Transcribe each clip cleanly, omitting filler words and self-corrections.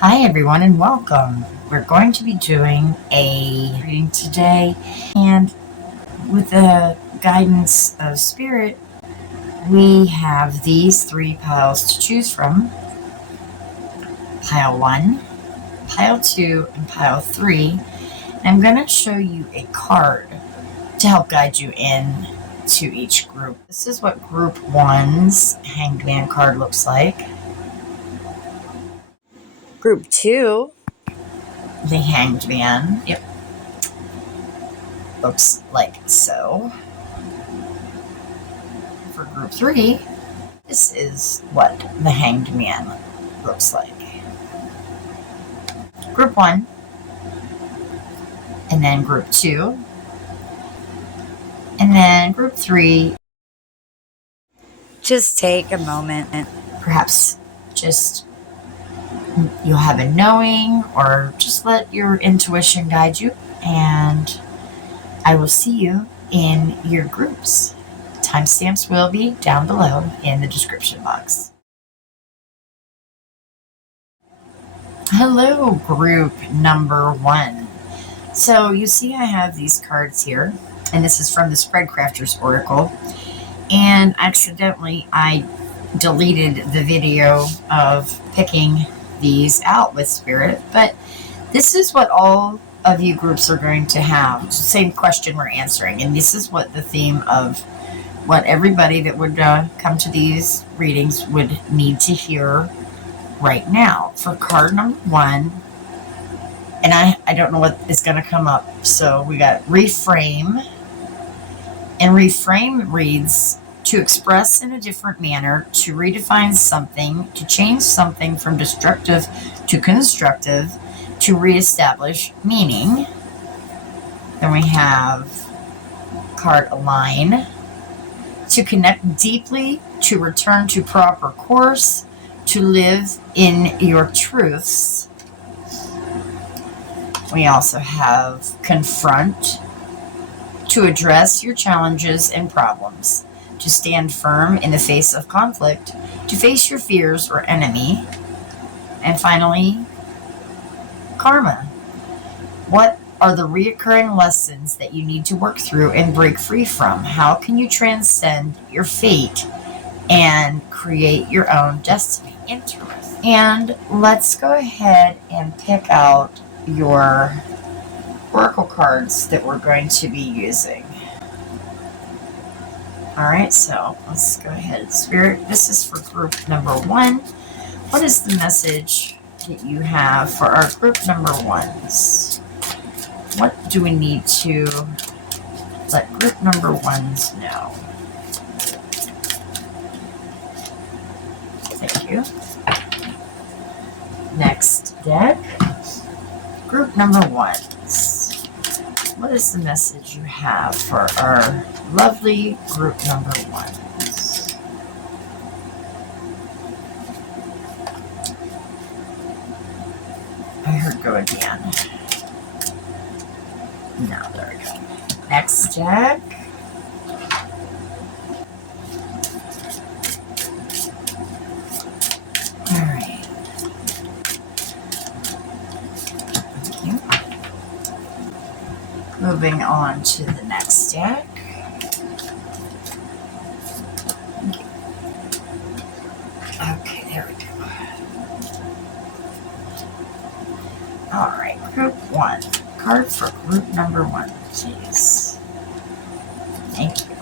Hi everyone and welcome. We're going to be doing a reading today, and with the guidance of Spirit, we have these three piles to choose from. Pile 1, Pile 2, and Pile 3. And I'm going to show you a card to help guide you in to each group. This is what Group 1's Hanged Man card looks like. Group 2, the Hanged Man. Yep. Looks like so. For Group 3, this is what the Hanged Man looks like. Group 1, and then Group 2, and then Group 3. Just take a moment and perhaps you'll have a knowing, or just let your intuition guide you, and I will see you in your groups. Timestamps will be down below in the description box. Hello, group number 1. So you see I have these cards here, and this is from the Spreadcrafters Oracle, and accidentally I deleted the video of picking these out with Spirit, but this is what all of you groups are going to have. Same question we're answering, and this is what the theme of what everybody that would come to these readings would need to hear right now. For card number 1, and I don't know what is going to come up, so we got reframe, and reframe reads to express in a different manner, to redefine something, to change something from destructive to constructive, to reestablish meaning. Then we have card align, to connect deeply, to return to proper course, to live in your truths. We also have confront, to address your challenges and problems, to stand firm in the face of conflict, to face your fears or enemy. And finally, karma. What are the reoccurring lessons that you need to work through and break free from? How can you transcend your fate and create your own destiny? Interesting. And let's go ahead and pick out your oracle cards that we're going to be using. Alright, so let's go ahead. Spirit, this is for group number 1. What is the message that you have for our group number 1s? What do we need to let group number 1s know? Thank you. Next deck. Group number 1s. What is the message you have for our lovely group number 1s? I heard go again. No, there we go. Next deck. Alright. Thank you. Moving on to the next deck. Okay, there we go. Alright, group 1. Card for group number 1, please. Thank you.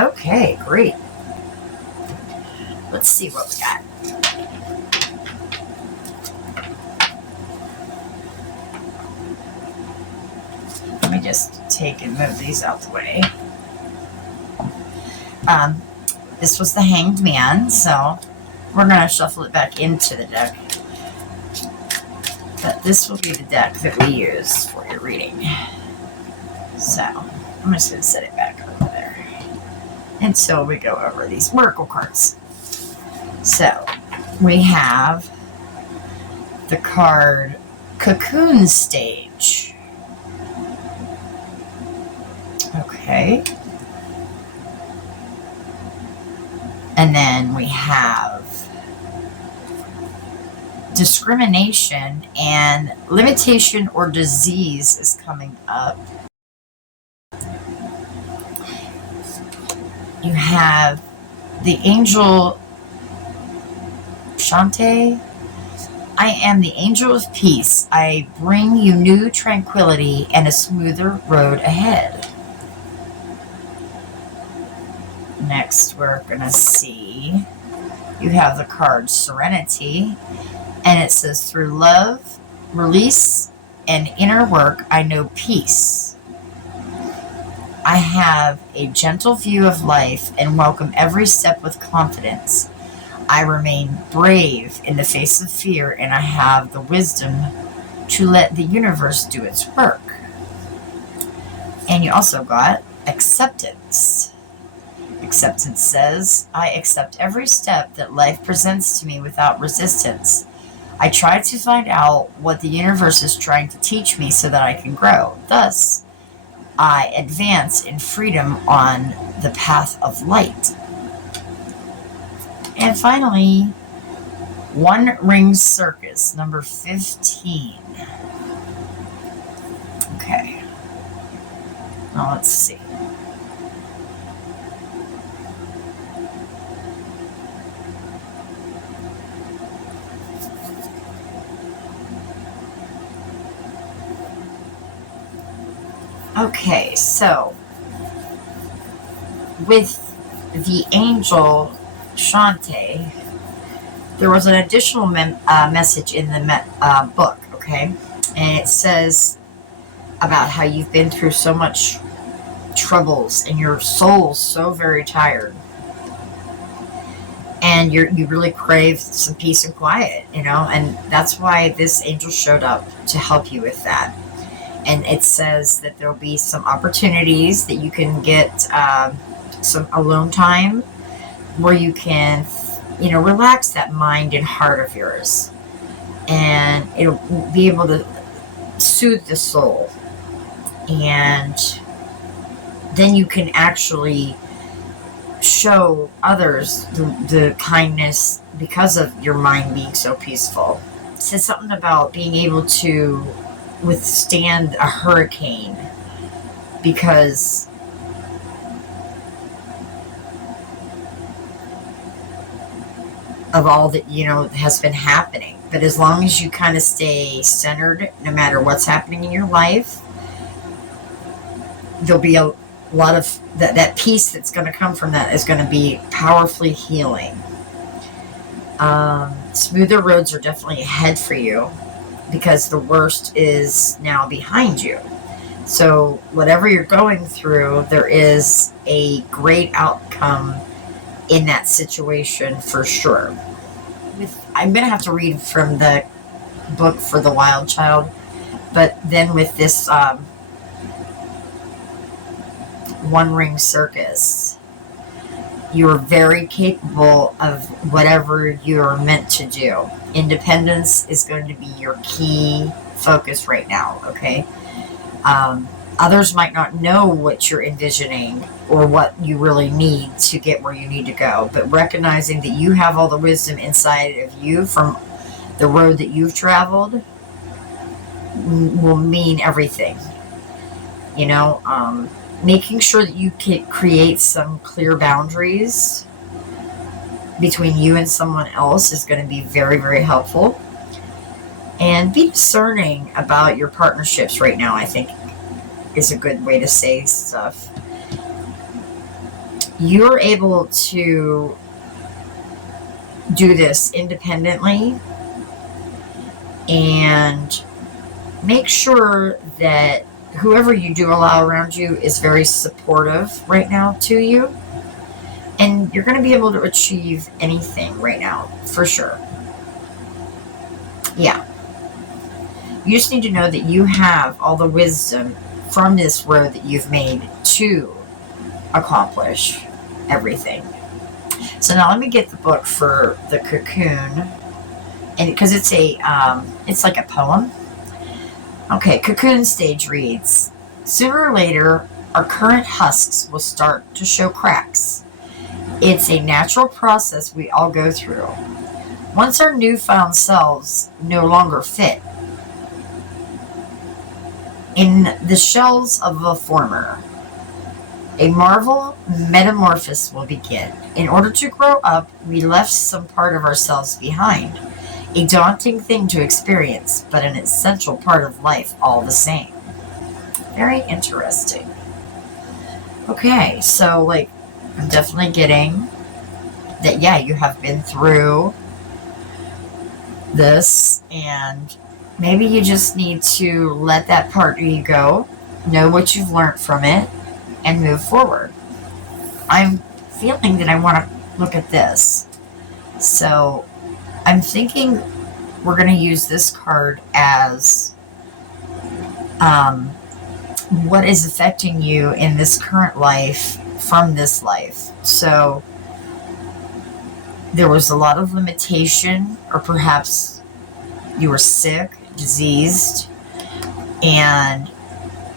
Okay, great. Let's see what we got. Let me just take and move these out the way. This was the Hanged Man, so we're going to shuffle it back into the deck. But this will be the deck that we use for your reading. So, I'm just going to set it back over there until we go over these oracle cards. So, we have the card Cocoon Stage. Okay. And then we have discrimination and limitation or disease is coming up. You have the angel Shante. I am the angel of peace. I bring you new tranquility and a smoother road ahead. Next, we're going to see, you have the card Serenity, and it says, through love, release, and inner work, I know peace. I have a gentle view of life and welcome every step with confidence. I remain brave in the face of fear, and I have the wisdom to let the universe do its work. And you also got acceptance. Acceptance says, I accept every step that life presents to me without resistance. I try to find out what the universe is trying to teach me so that I can grow. Thus, I advance in freedom on the path of light. And finally, One Ring Circus, number 15. Okay. Now let's see. Okay, so with the angel Shante, there was an additional message in the book, okay? And it says about how you've been through so much troubles and your soul's so very tired. And you really crave some peace and quiet, you know? And that's why this angel showed up to help you with that. And it says that there'll be some opportunities that you can get some alone time where you can, you know, relax that mind and heart of yours. And it'll be able to soothe the soul. And then you can actually show others the kindness because of your mind being so peaceful. It says something about being able to withstand a hurricane because of all that, you know, has been happening. But as long as you kind of stay centered, no matter what's happening in your life, there'll be a lot of that peace that's going to come from that is going to be powerfully healing. Smoother roads are definitely ahead for you, because the worst is now behind you. So whatever you're going through, there is a great outcome in that situation for sure. I'm going to have to read from the book for the Wild Child, but then with this One Ring Circus, you're very capable of whatever you're meant to do. Independence is going to be your key focus right now, okay? Others might not know what you're envisioning or what you really need to get where you need to go, but recognizing that you have all the wisdom inside of you from the road that you've traveled will mean everything. You know, making sure that you can create some clear boundaries between you and someone else is going to be very, very helpful. And be discerning about your partnerships right now, I think, is a good way to say stuff. You're able to do this independently and make sure that whoever you do allow around you is very supportive right now to you. And you're going to be able to achieve anything right now, for sure. Yeah. You just need to know that you have all the wisdom from this road that you've made to accomplish everything. So now let me get the book for the cocoon. And because it's it's like a poem. Okay, cocoon stage reads, sooner or later, our current husks will start to show cracks. It's a natural process we all go through. Once our newfound selves no longer fit in the shells of a former, a marvel metamorphosis will begin. In order to grow up, we left some part of ourselves behind. A daunting thing to experience, but an essential part of life all the same. Very interesting. Okay, so, like, I'm definitely getting that, yeah, you have been through this, and maybe you just need to let that part of you go, know what you've learned from it, and move forward. I'm feeling that I want to look at this. So I'm thinking we're going to use this card as what is affecting you in this current life from this life. So there was a lot of limitation, or perhaps you were sick, diseased, and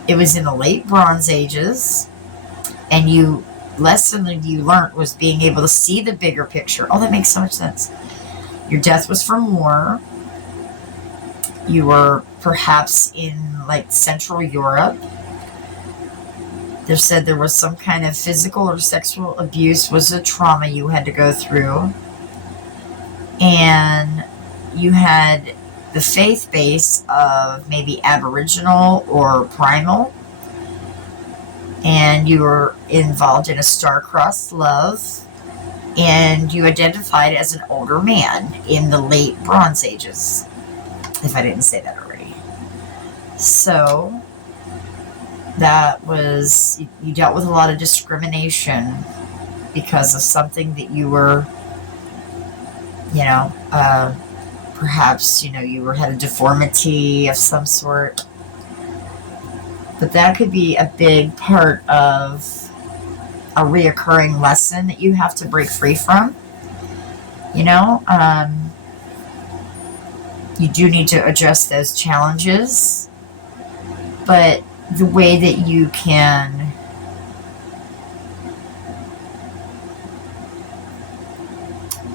it was in the late Bronze Ages, and lesson that you learned was being able to see the bigger picture. Oh, that makes so much sense. Your death was from war. You were perhaps in, like, Central Europe. They said there was some kind of physical or sexual abuse was a trauma you had to go through. And you had the faith base of maybe Aboriginal or Primal. And you were involved in a star-crossed love. And you identified as an older man in the late Bronze Ages, if I didn't say that already. So that was, you dealt with a lot of discrimination because of something that you were, perhaps, you had a deformity of some sort. But that could be a big part of a reoccurring lesson that you have to break free from. You do need to address those challenges, but the way that you can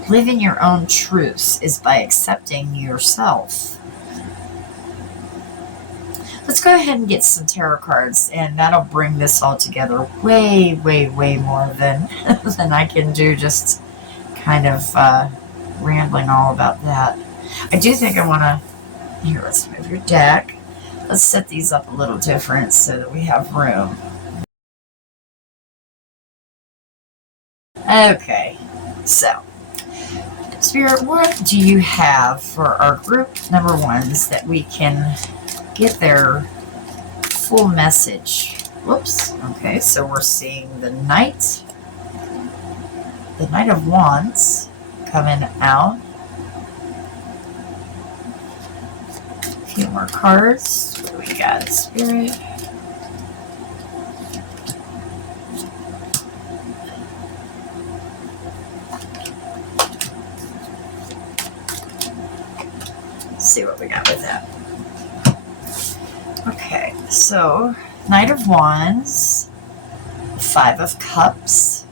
live in your own truths is by accepting yourself. Let's go ahead and get some tarot cards, and that'll bring this all together way, way, way more than I can do, just kind of rambling all about that. I do think I want to, here, let's move your deck. Let's set these up a little different so that we have room. Okay, so, Spirit, what do you have for our group number ones that we can get their full message? Whoops. Okay, so we're seeing the Knight of Wands coming out. A few more cards. What do we got, Spirit? Let's see what we got with that. Okay, so Knight of Wands, Five of Cups,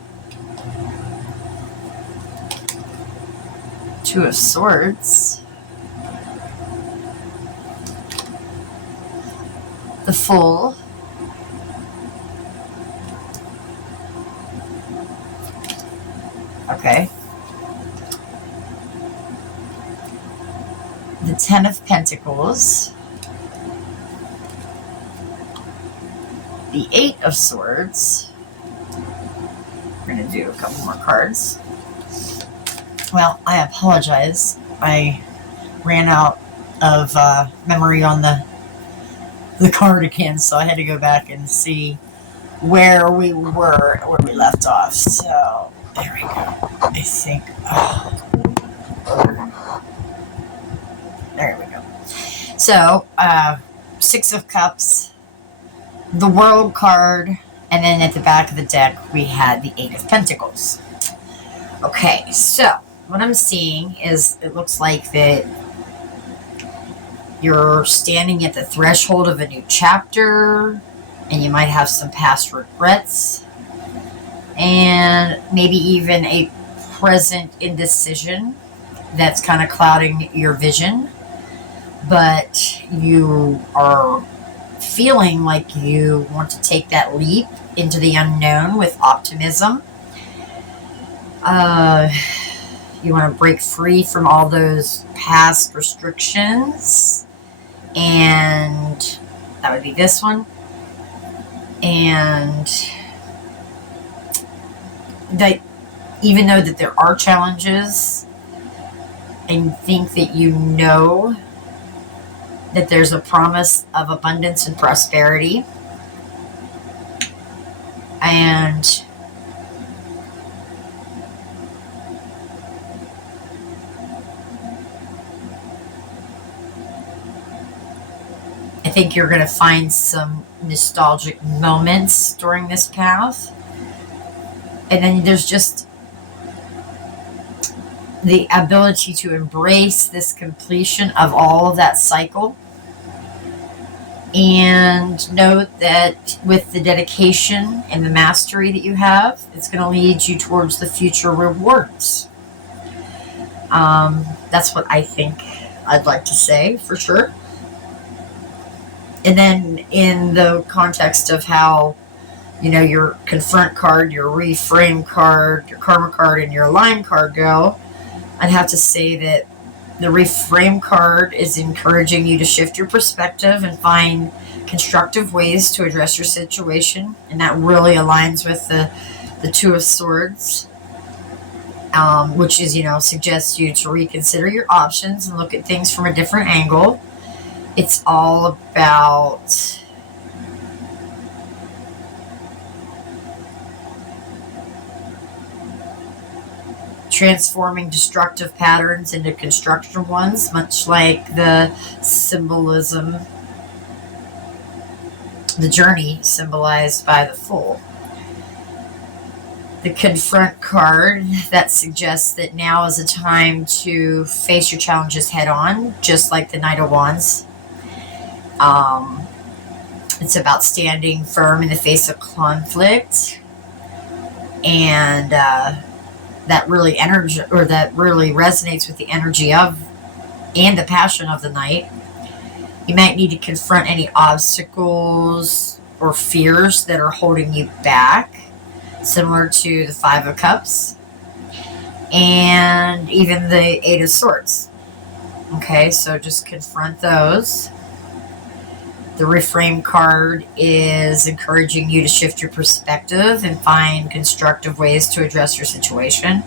Two of Swords, the Fool, okay, the Ten of Pentacles, the Eight of Swords. We're going to do a couple more cards. Well, I apologize. I ran out of memory on the card again, so I had to go back and see where we were, where we left off. So, there we go. I think, there we go. So, Six of Cups, the World card, and then at the back of the deck we had the Eight of Pentacles. Okay, so what I'm seeing is it looks like that you're standing at the threshold of a new chapter, and you might have some past regrets, and maybe even a present indecision. that's kind of clouding your vision, but you are feeling like you want to take that leap into the unknown with optimism. You want to break free from all those past restrictions, and that would be this one. And that even though that there are challenges, and think that you know that there's a promise of abundance and prosperity, and I think you're going to find some nostalgic moments during this path. And then there's just the ability to embrace this completion of all of that cycle. And know that with the dedication and the mastery that you have, it's going to lead you towards the future rewards. That's what I think I'd like to say for sure. And then in the context of how, you know, your confront card, your reframe card, your karma card, and your align card go, I'd have to say that the reframe card is encouraging you to shift your perspective and find constructive ways to address your situation. And that really aligns with the Two of Swords, which is, you know, suggests you to reconsider your options and look at things from a different angle. It's all about transforming destructive patterns into constructive ones, much like the symbolism, the journey symbolized by the Fool. The confront card, that suggests that now is a time to face your challenges head on, just like the Knight of Wands. It's about standing firm in the face of conflict, and that really resonates with the energy of and the passion of the Knight. You might need to confront any obstacles or fears that are holding you back, similar to the Five of Cups and even the Eight of Swords. Okay, so just confront those. The reframe card is encouraging you to shift your perspective and find constructive ways to address your situation.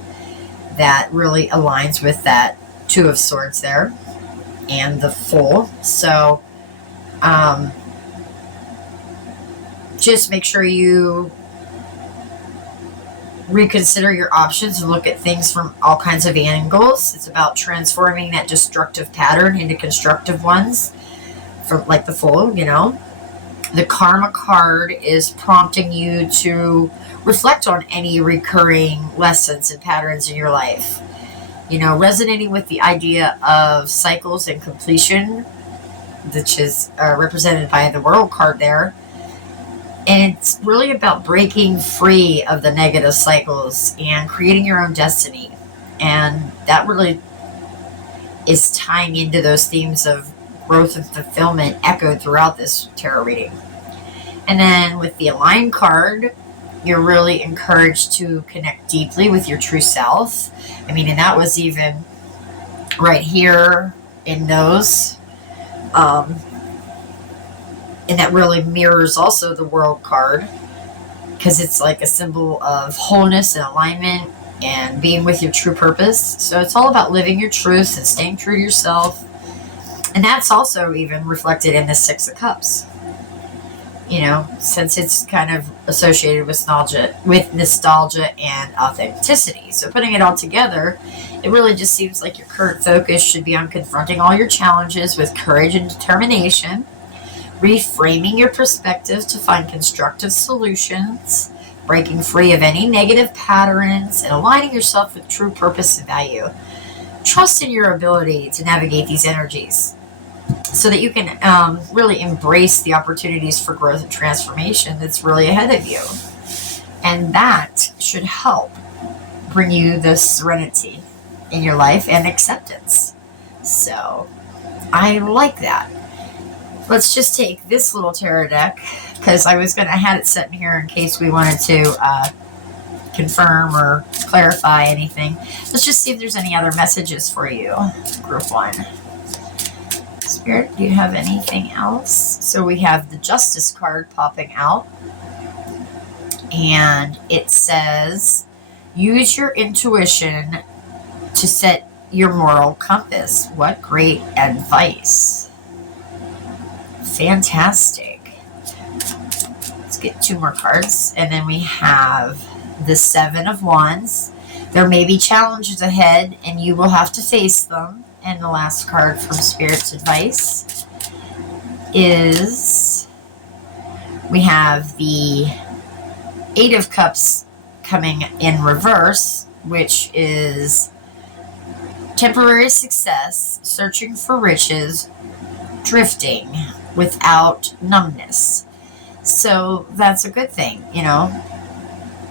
That really aligns with that Two of Swords there and the Fool. So just make sure you reconsider your options and look at things from all kinds of angles. It's about transforming that destructive pattern into constructive ones. For like the Fool, you know. The Karma card is prompting you to reflect on any recurring lessons and patterns in your life. You know, resonating with the idea of cycles and completion, which is represented by the World card there. And it's really about breaking free of the negative cycles and creating your own destiny. And that really is tying into those themes of growth and fulfillment echoed throughout this tarot reading. And then with the Align card, you're really encouraged to connect deeply with your true self. I mean, and that was even right here in those. And that really mirrors also the World card, because it's like a symbol of wholeness and alignment and being with your true purpose. So it's all about living your truth and staying true to yourself. And that's also even reflected in the Six of Cups. You know, since it's kind of associated with nostalgia and authenticity. So putting it all together, it really just seems like your current focus should be on confronting all your challenges with courage and determination, reframing your perspective to find constructive solutions, breaking free of any negative patterns, and aligning yourself with true purpose and value. Trust in your ability to navigate these energies so that you can really embrace the opportunities for growth and transformation that's really ahead of you. And that should help bring you the serenity in your life and acceptance. So I like that. Let's just take this little tarot deck, because I had it set in here in case we wanted to confirm or clarify anything. Let's just see if there's any other messages for you, Group 1. Spirit, do you have anything else? So we have the Justice card popping out. And it says, use your intuition to set your moral compass. What great advice. Fantastic. Let's get 2 more cards. And then we have the 7 of Wands. There may be challenges ahead, and you will have to face them. And the last card from Spirit's advice is, we have the 8 of Cups coming in reverse, which is temporary success, searching for riches, drifting without numbness. So that's a good thing, you know.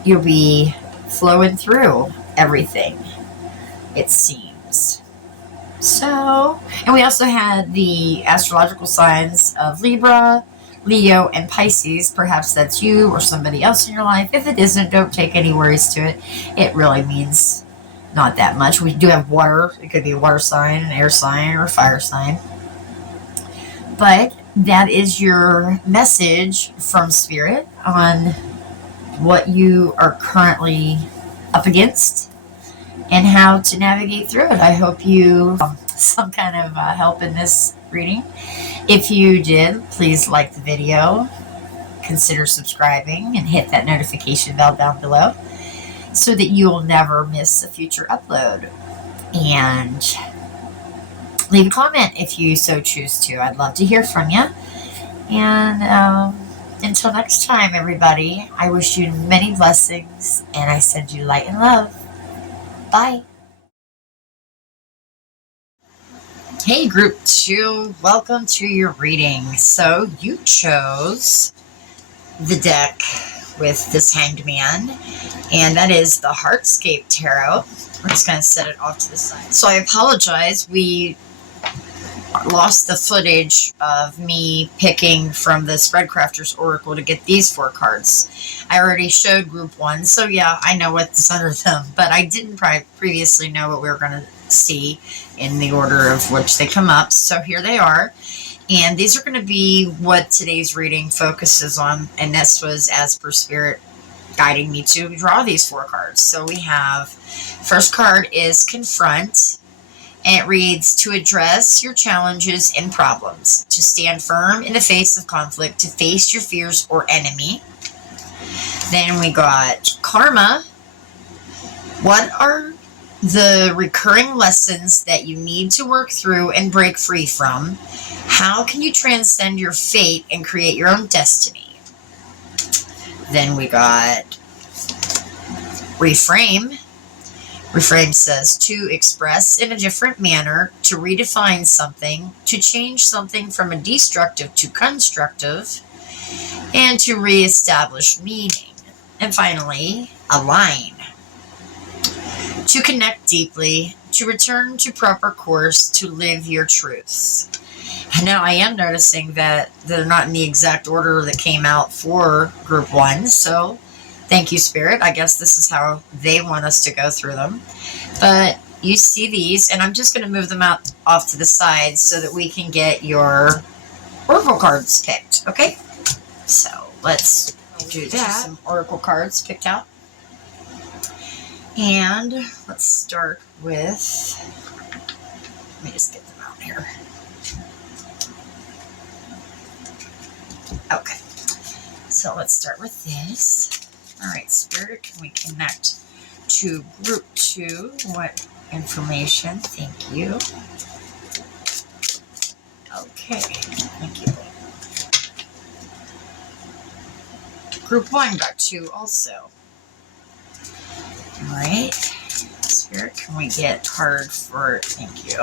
You'll be flowing through everything, it seems. So, and we also had the astrological signs of Libra, Leo, and Pisces. Perhaps that's you or somebody else in your life. If it isn't, don't take any worries to it. It really means not that much. We do have water. It could be a water sign, an air sign, or a fire sign. But that is your message from Spirit on what you are currently up against and how to navigate through it. I hope you some kind of help in this reading. If you did, please like the video, consider subscribing, and hit that notification bell down below so that you will never miss a future upload. And leave a comment if you so choose to. I'd love to hear from you. And until next time, everybody, I wish you many blessings, and I send you light and love. Bye. Hey, Group 2, welcome to your reading. So you chose the deck with this Hanged Man, and that is the Heartscape Tarot. We're just going to set it off to the side. So I apologize. We lost the footage of me picking from the Spreadcrafters Oracle to get these 4 cards. I already showed Group 1, so yeah, I know what's under them, but I didn't previously know what we were going to see in the order of which they come up. So here they are, and these are going to be what today's reading focuses on, and this was as per Spirit guiding me to draw these 4 cards. So we have, first card is Confront, and it reads, to address your challenges and problems, to stand firm in the face of conflict, to face your fears or enemy. Then we got Karma. What are the recurring lessons that you need to work through and break free from? How can you transcend your fate and create your own destiny? Then we got Reframe. Reframe says, to express in a different manner, to redefine something, to change something from a destructive to constructive, and to reestablish meaning. And finally, Align. To connect deeply, to return to proper course, to live your truths. Now, I am noticing that they're not in the exact order that came out for Group 1, so thank you, Spirit. I guess this is how they want us to go through them. But you see these, and I'm just going to move them out off to the side so that we can get your Oracle cards picked, okay? So let's do that. Some Oracle cards picked out. And let's start with, let me just get them out here. Okay, so let's start with this. All right, Spirit, can we connect to Group 2? What information? Thank you. Okay, thank you. Group 1 got 2 also. All right, Spirit, can we get card for, thank you.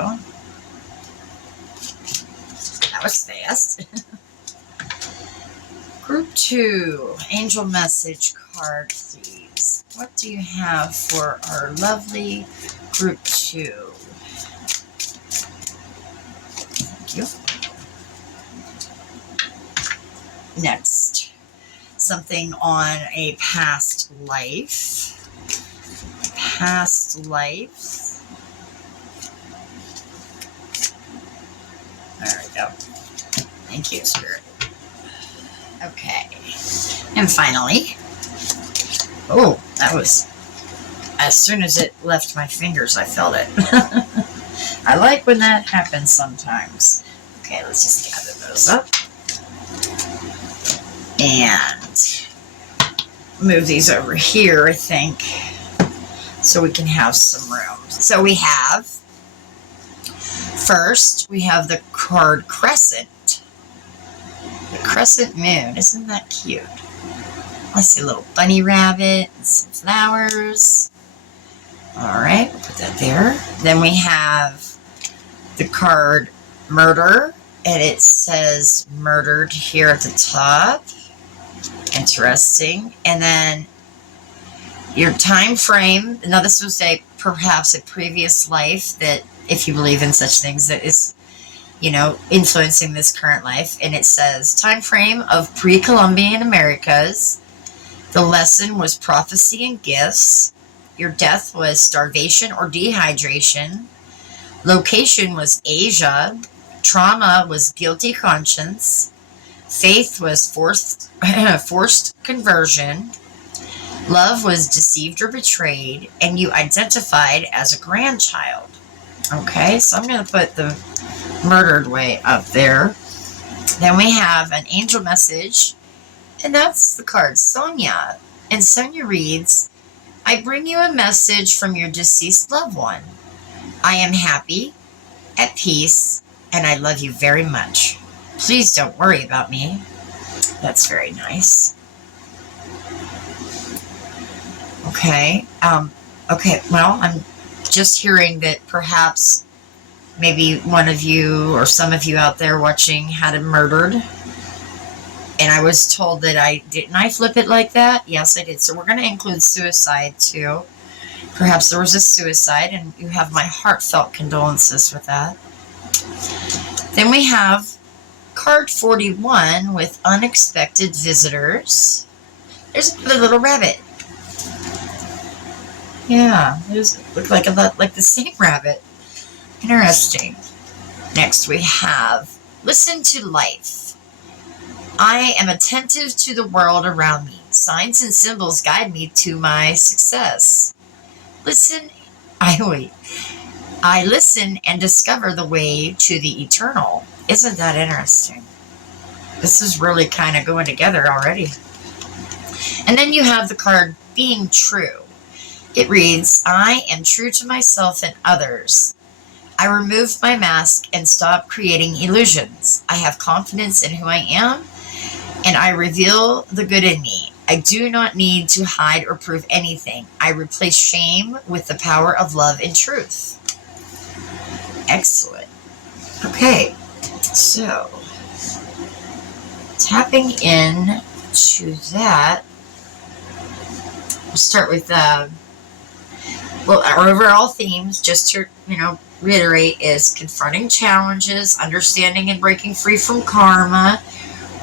That was fast. Group 2, Angel Message card, please. what do you have for our lovely group 2? Thank you. Next, something on a past life. Past life. There we go. Thank you, Spirit. Okay. And finally, oh, that was, as soon as it left my fingers, I felt it. I like when that happens sometimes. Okay, let's just gather those up. And move these over here, I think, so we can have some room. So we have, first, we have the card Crescent. The crescent moon. Isn't that cute? I see a little bunny rabbit and some flowers. Alright, we'll put that there. Then we have the card Murder, and it says murdered here at the top. Interesting. And then your time frame. Now this was perhaps a previous life that, if you believe in such things, that is, you know, influencing this current life. And it says time frame of pre-Columbian Americas. The lesson was prophecy and gifts. Your death was starvation or dehydration. Location was Asia. Trauma was guilty conscience. Faith was forced conversion. Love was deceived or betrayed. And you identified as a grandchild. Okay, so I'm going to put the murdered way up there. Then we have an angel message, and that's the card Sonia. And Sonia reads, I bring you a message from your deceased loved one. I am happy, at peace, and I love you very much. Please don't worry about me. That's very nice. Okay. Okay, well, I'm just hearing that perhaps maybe one of you or some of you out there watching had him murdered. And I was told that didn't I flip it like that? Yes, I did. So we're going to include suicide too. Perhaps there was a suicide, and you have my heartfelt condolences with that. Then we have card 41 with unexpected visitors. There's a little rabbit. Yeah, it looked like a lot like the same rabbit. Interesting. Next we have listen to life. I am attentive to the world around me. Signs and symbols guide me to my success. I listen and discover the way to the eternal. Isn't that interesting? This is really kind of going together already. And then you have the card being true. It reads, I am true to myself and others. I remove my mask and stop creating illusions. I have confidence in who I am, and I reveal the good in me. I do not need to hide or prove anything. I replace shame with the power of love and truth. Excellent. Okay, so tapping in to that, we'll start with our overall themes, just to, reiterate, is confronting challenges, understanding and breaking free from karma,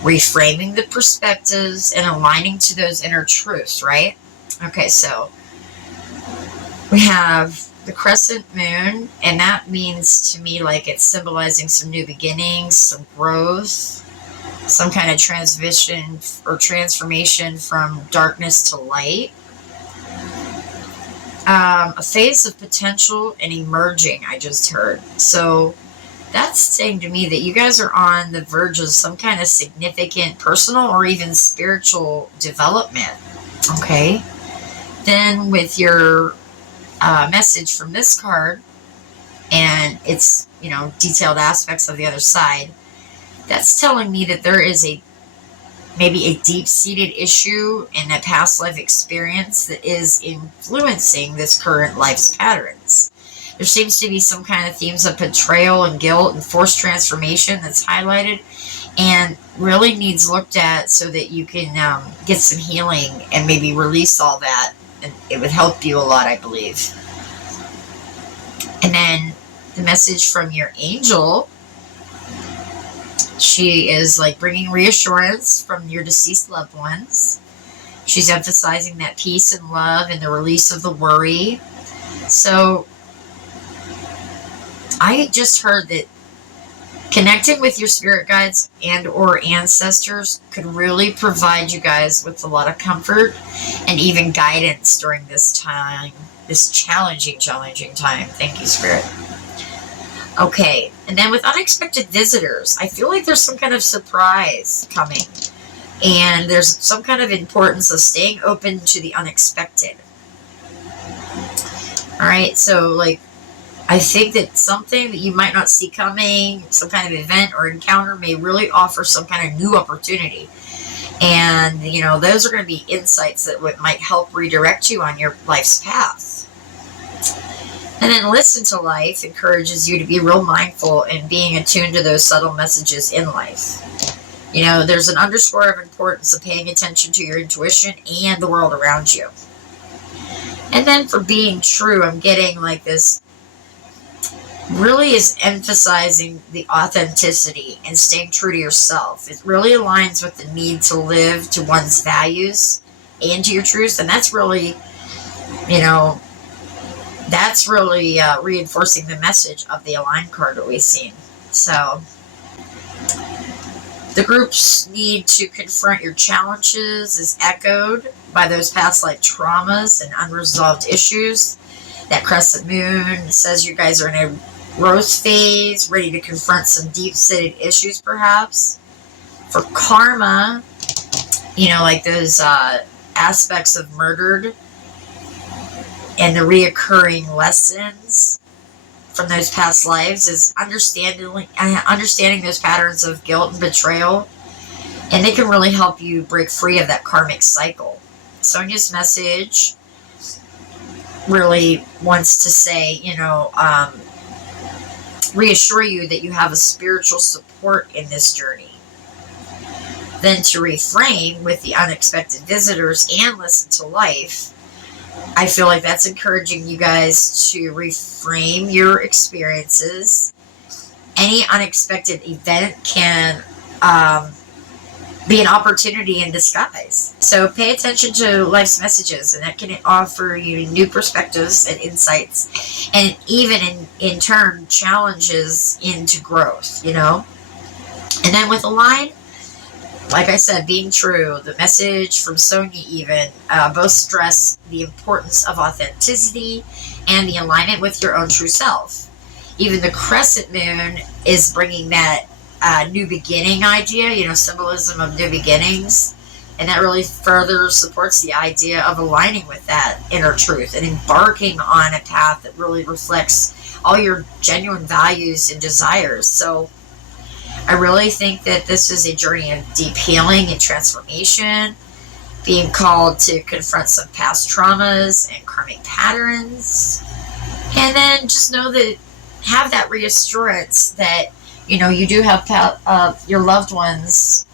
reframing the perspectives, and aligning to those inner truths, right? Okay, so we have the crescent moon, and that means to me like it's symbolizing some new beginnings, some growth, some kind of transition or transformation from darkness to light. A phase of potential and emerging, I just heard. So that's saying to me that you guys are on the verge of some kind of significant personal or even spiritual development. Okay. Then with your message from this card and its, detailed aspects of the other side, that's telling me that there is maybe a deep-seated issue in a past life experience that is influencing this current life's patterns. There seems to be some kind of themes of betrayal and guilt and forced transformation that's highlighted and really needs looked at so that you can get some healing and maybe release all that and it would help you a lot, I believe. And then the message from your angel, she is like bringing reassurance from your deceased loved ones. She's emphasizing that peace and love and the release of the worry. So I just heard that connecting with your spirit guides and or ancestors could really provide you guys with a lot of comfort and even guidance during this time, this challenging time. Thank you, Spirit. Okay, and then with unexpected visitors, I feel like there's some kind of surprise coming. And there's some kind of importance of staying open to the unexpected. Alright, so like, I think that something that you might not see coming, some kind of event or encounter may really offer some kind of new opportunity. And, you know, those are going to be insights that might help redirect you on your life's path. And then listen to life encourages you to be real mindful and being attuned to those subtle messages in life. You know, there's an underscore of importance of paying attention to your intuition and the world around you. And then for being true, I'm getting like this really is emphasizing the authenticity and staying true to yourself. It really aligns with the need to live to one's values and to your truths. And that's really, you know, that's really reinforcing the message of the Align card that we've seen. So the group's need to confront your challenges is echoed by those past life traumas and unresolved issues. That crescent moon says you guys are in a growth phase, ready to confront some deep-seated issues, perhaps. For karma, you know, like those aspects of murdered and the reoccurring lessons from those past lives is understanding those patterns of guilt and betrayal, and they can really help you break free of that karmic cycle. Sonia's message really wants to say, you know, reassure you that you have a spiritual support in this journey. Then to reframe with the unexpected visitors and listen to life, I feel like that's encouraging you guys to reframe your experiences. Any unexpected event can be an opportunity in disguise. So pay attention to life's messages, and that can offer you new perspectives and insights, and even in turn challenges into growth, you know. And then with Align, like I said, being true, the message from Sonia even, both stress the importance of authenticity and the alignment with your own true self. Even the crescent moon is bringing that new beginning idea, you know, symbolism of new beginnings. And that really further supports the idea of aligning with that inner truth and embarking on a path that really reflects all your genuine values and desires. So I really think that this is a journey of deep healing and transformation, being called to confront some past traumas and karmic patterns. And then just know that, have that reassurance that, you know, you do have your loved ones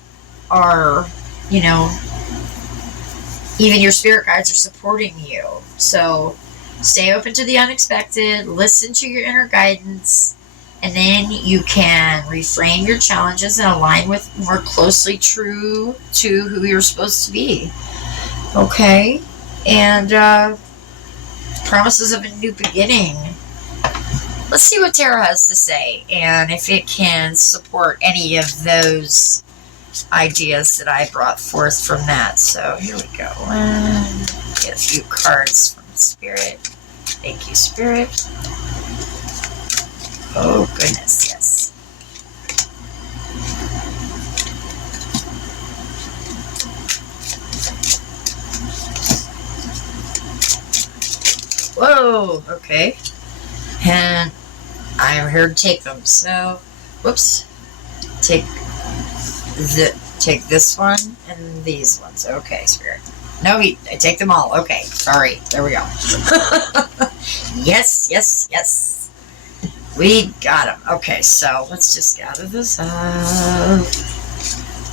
are, you know, even your spirit guides are supporting you. So stay open to the unexpected, listen to your inner guidance, and then you can reframe your challenges and align with more closely true to who you're supposed to be. Okay? And promises of a new beginning. Let's see what Tarot has to say, and if it can support any of those ideas that I brought forth from that. So here we go. Get a few cards from Spirit. Thank you, Spirit. Oh, goodness, yes. Whoa, okay. And I'm here to take them. So, whoops. Take this one and these ones. Okay, Spirit. No, I take them all. Okay, sorry. There we go. Yes, yes, yes. We got them. Okay, so let's just gather this up.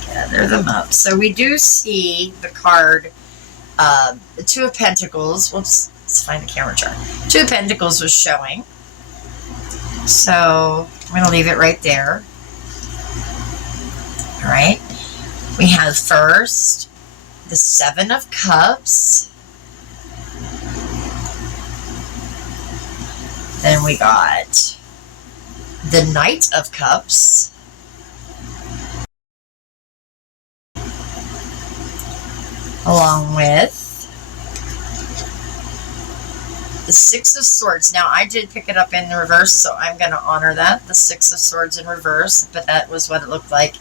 Gather them up. So we do see the card The Two of Pentacles. Whoops. Let's find the camera chart. Two of Pentacles was showing. So I'm going to leave it right there. All right. We have first the Seven of Cups. Then we got the Knight of Cups. Along with the Six of Swords. Now, I did pick it up in the reverse, so I'm going to honor that. The Six of Swords in reverse, but that was what it looked like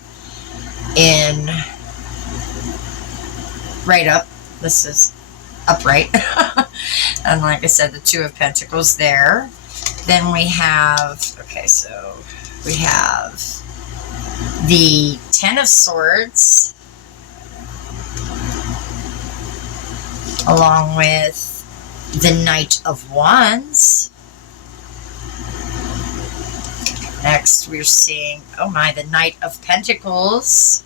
in right up. This is upright. And like I said, the Two of Pentacles there. Then we have, okay, so we have the Ten of Swords, along with the Knight of Wands. Next, we're seeing, oh my, the Knight of Pentacles.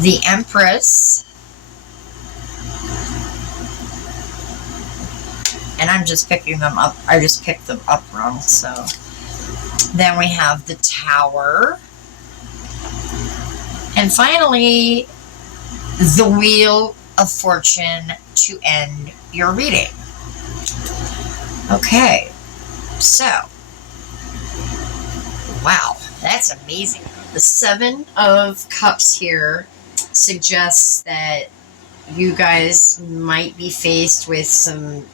The Empress. And I'm just picking them up. I just picked them up wrong, so. Then we have the Tower. And finally, the Wheel of Fortune to end your reading. Okay, so, wow, that's amazing. The Seven of Cups here suggests that you guys might be faced with some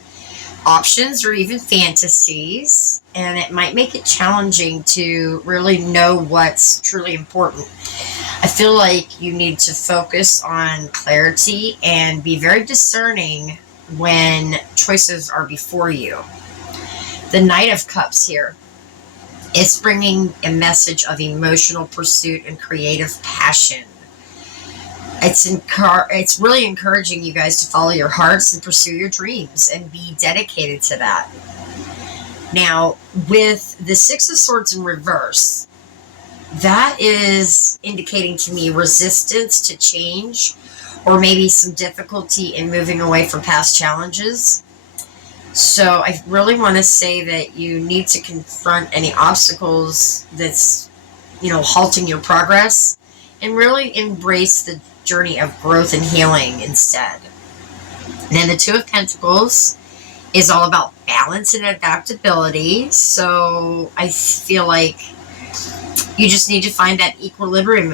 options or even fantasies, and it might make it challenging to really know what's truly important. I feel like you need to focus on clarity and be very discerning when choices are before you. The Knight of Cups here, it's bringing a message of emotional pursuit and creative passion. It's really encouraging you guys to follow your hearts and pursue your dreams and be dedicated to that. Now, with the Six of Swords in reverse, that is indicating to me resistance to change, or maybe some difficulty in moving away from past challenges. So I really want to say that you need to confront any obstacles that's, halting your progress, and really embrace the journey of growth and healing instead. And then the Two of Pentacles is all about balance and adaptability. So I feel like you just need to find that equilibrium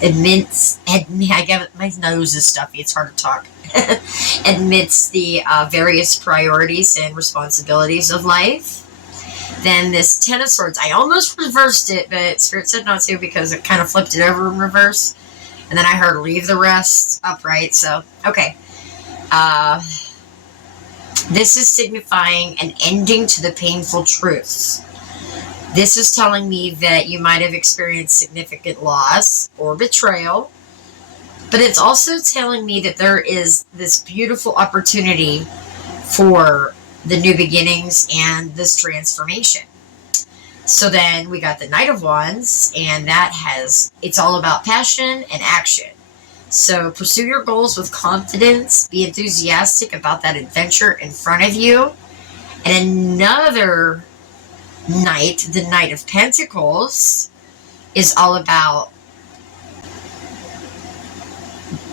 amidst, my nose is stuffy, it's hard to talk, amidst the various priorities and responsibilities of life. Then this Ten of Swords, I almost reversed it, but Spirit said not to because it kind of flipped it over in reverse. And then I heard leave the rest upright, so, okay. This is signifying an ending to the painful truths. This is telling me that you might have experienced significant loss or betrayal, but it's also telling me that there is this beautiful opportunity for the new beginnings and this transformation. So then we got the Knight of Wands, and it's all about passion and action. So pursue your goals with confidence, be enthusiastic about that adventure in front of you. And another Knight, the Knight of Pentacles, is all about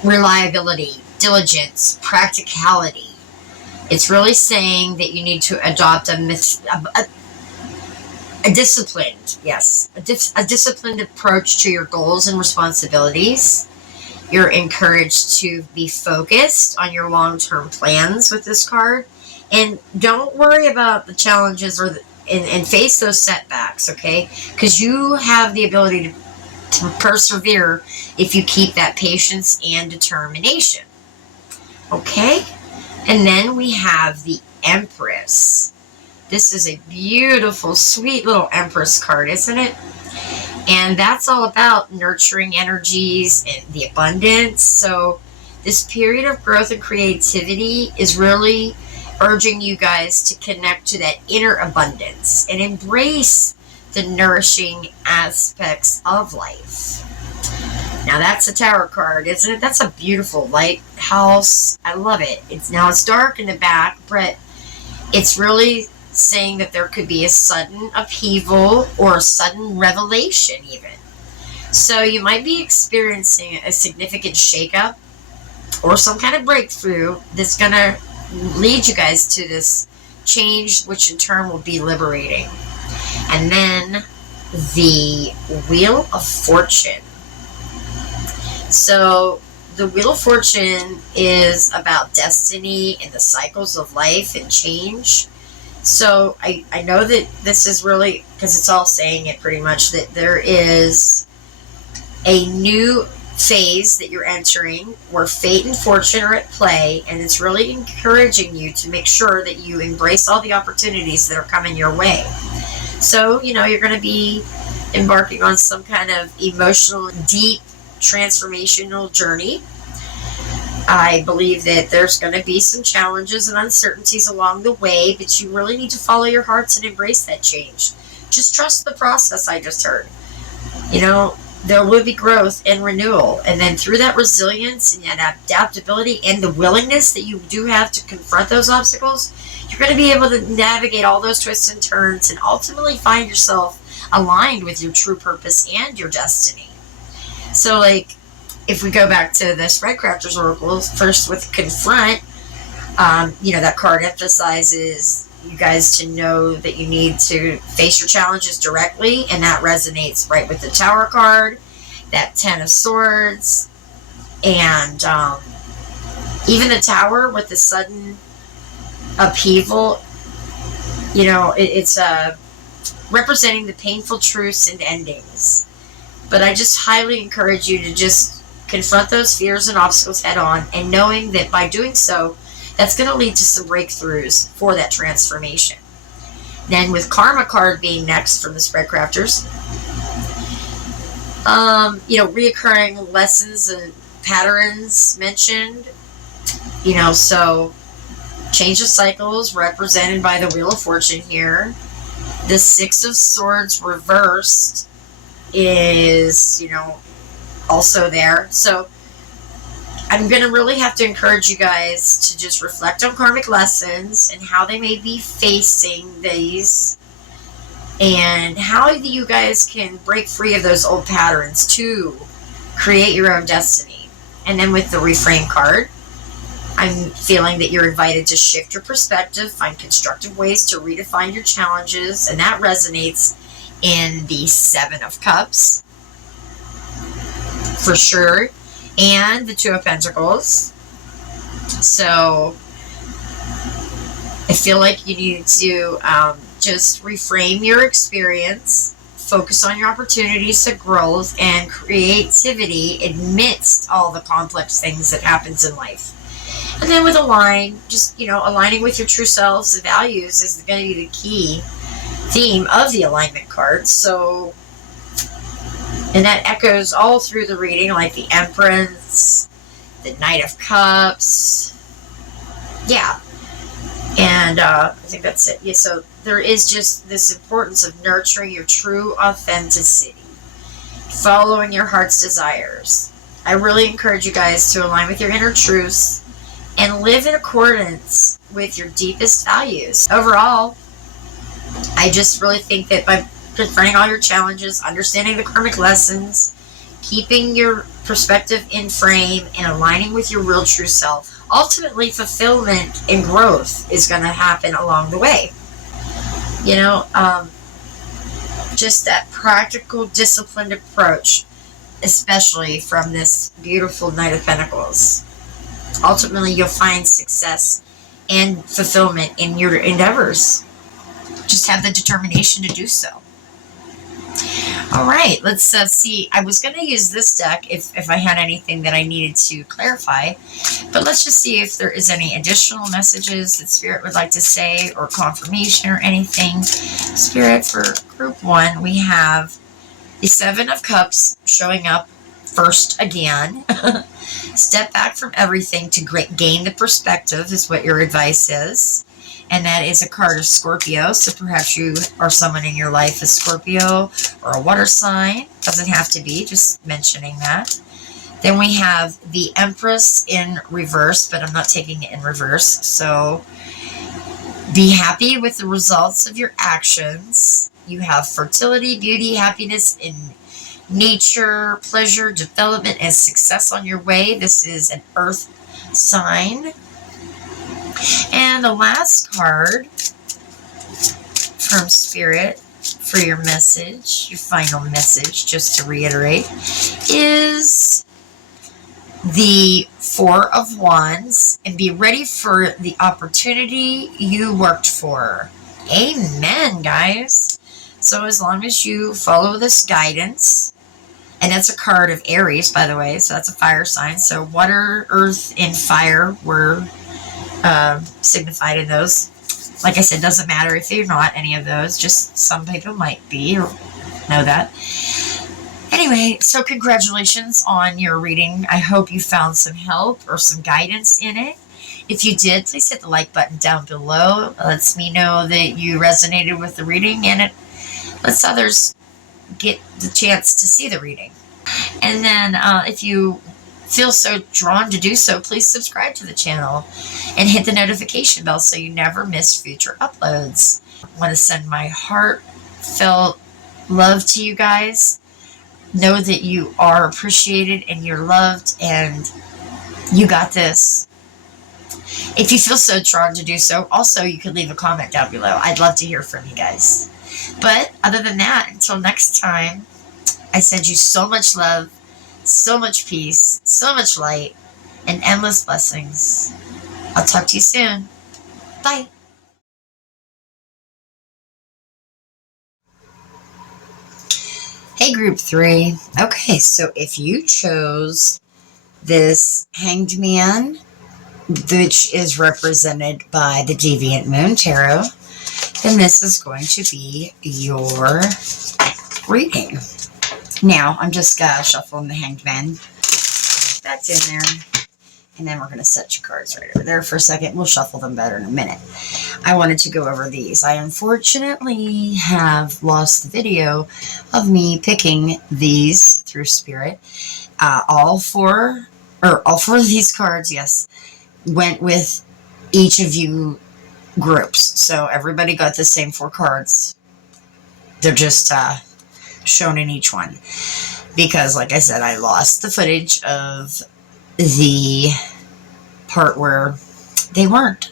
reliability, diligence, practicality. It's really saying that you need to adopt a disciplined, a disciplined approach to your goals and responsibilities. You're encouraged to be focused on your long-term plans with this card, and don't worry about the challenges and face those setbacks, okay? Because you have the ability to persevere if you keep that patience and determination, okay? And then we have the Empress. This is a beautiful, sweet little Empress card, isn't it? And that's all about nurturing energies and the abundance. So this period of growth and creativity is really urging you guys to connect to that inner abundance and embrace the nourishing aspects of life. Now that's a tower card, isn't it? That's a beautiful lighthouse. I love it. It's dark in the back, but it's really saying that there could be a sudden upheaval or a sudden revelation even. So you might be experiencing a significant shakeup or some kind of breakthrough that's going to lead you guys to this change, which in turn will be liberating. And then the Wheel of Fortune. So the Wheel of Fortune is about destiny and the cycles of life and change. So I know that this is really, because it's all saying it pretty much, that there is a new phase that you're entering where fate and fortune are at play, and it's really encouraging you to make sure that you embrace all the opportunities that are coming your way. So, you're going to be embarking on some kind of emotional, deep, transformational journey. I believe that there's going to be some challenges and uncertainties along the way, but you really need to follow your hearts and embrace that change. Just trust the process, I just heard. There will be growth and renewal. And then through that resilience and that adaptability and the willingness that you do have to confront those obstacles, you're going to be able to navigate all those twists and turns and ultimately find yourself aligned with your true purpose and your destiny. So, if we go back to the Spreadcrafters Oracle, first with Confront, that card emphasizes you guys to know that you need to face your challenges directly, and that resonates right with the Tower card, that 10 of Swords, and even the Tower with the sudden upheaval. It's representing the painful truths and endings. But I just highly encourage you to just confront those fears and obstacles head on, and knowing that by doing so, that's going to lead to some breakthroughs for that transformation. Then with Karma card being next from the Spreadcrafters, reoccurring lessons and patterns mentioned, so change of cycles represented by the Wheel of Fortune here. The 6 of Swords reversed is, also there. So I'm going to really have to encourage you guys to just reflect on karmic lessons and how they may be facing these, and how you guys can break free of those old patterns to create your own destiny. And then with the Reframe card, I'm feeling that you're invited to shift your perspective, find constructive ways to redefine your challenges, and that resonates in the 7 of Cups for sure, and the 2 of Pentacles. So I feel like you need to just reframe your experience, focus on your opportunities to growth and creativity amidst all the complex things that happens in life. And then with Align, just, aligning with your true selves and values is going to be the key theme of the alignment cards. So, and that echoes all through the reading, like the Empress, the Knight of Cups. Yeah. And I think that's it. Yeah, so there is just this importance of nurturing your true authenticity, following your heart's desires. I really encourage you guys to align with your inner truths and live in accordance with your deepest values. Overall, I just really think that by confronting all your challenges, understanding the karmic lessons, keeping your perspective in frame, and aligning with your real true self, ultimately fulfillment and growth is going to happen along the way. Just that practical, disciplined approach, especially from this beautiful Knight of Pentacles. Ultimately, you'll find success and fulfillment in your endeavors. Just have the determination to do so. All right, let's see. I was going to use this deck if I had anything that I needed to clarify, but let's just see if there is any additional messages that Spirit would like to say, or confirmation or anything. Spirit, for group 1, we have the 7 of Cups showing up first again. Step back from everything to gain the perspective is what your advice is. And that is a card of Scorpio. So perhaps you or someone in your life is Scorpio or a water sign. Doesn't have to be, just mentioning that. Then we have the Empress in reverse, but I'm not taking it in reverse. So be happy with the results of your actions. You have fertility, beauty, happiness in nature, pleasure, development, and success on your way. This is an earth sign. And the last card from Spirit for your message, your final message, just to reiterate, is the Four of Wands, and be ready for the opportunity you worked for. Amen, guys. So as long as you follow this guidance, and that's a card of Aries, by the way, so that's a fire sign. So water, earth, and fire were signified in those. Like I said, doesn't matter if you're not any of those, just some people might be or know that. Anyway, so congratulations on your reading. I hope you found some help or some guidance in it. If you did, please hit the like button down below. It lets me know that you resonated with the reading, and it lets others get the chance to see the reading. And then if you feel so drawn to do so, please subscribe to the channel and hit the notification bell so you never miss future uploads. I want to send my heartfelt love to you guys. Know that you are appreciated and you're loved, and you got this. If you feel so drawn to do so, also you can leave a comment down below. I'd love to hear from you guys. But other than that, until next time, I send you so much love, so much peace, so much light, and endless blessings. I'll talk to you soon. Bye. Hey, group 3. Okay, so if you chose this Hanged Man, which is represented by the Deviant Moon Tarot, then this is going to be your reading. Now, I'm just shuffling the Hanged Man. That's in there. And then we're going to set your cards right over there for a second. We'll shuffle them better in a minute. I wanted to go over these. I unfortunately have lost the video of me picking these through Spirit. All four of these cards, yes, went with each of you groups. So everybody got the same 4 cards. They're just shown in each one. Because, like I said, I lost the footage of the part where they weren't.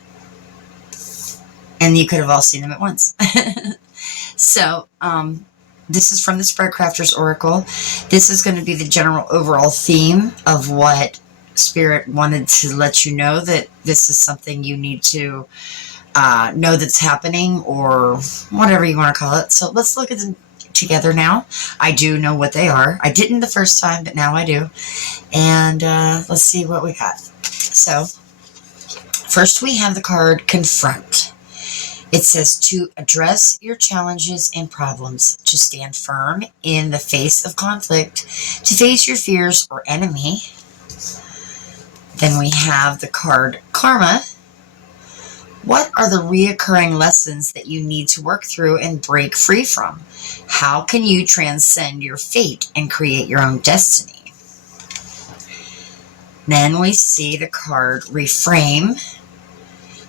And you could have all seen them at once. So, this is from the Spreadcrafters Oracle. This is going to be the general overall theme of what Spirit wanted to let you know, that this is something you need to know that's happening, or whatever you want to call it. So let's look at them together now. I do know what they are. I didn't the first time, but now I do. And let's see what we got. So, first we have the card Confront. It says to address your challenges and problems, to stand firm in the face of conflict, to face your fears or enemy. Then we have the card Karma. What are the reoccurring lessons that you need to work through and break free from? How can you transcend your fate and create your own destiny? Then we see the card Reframe.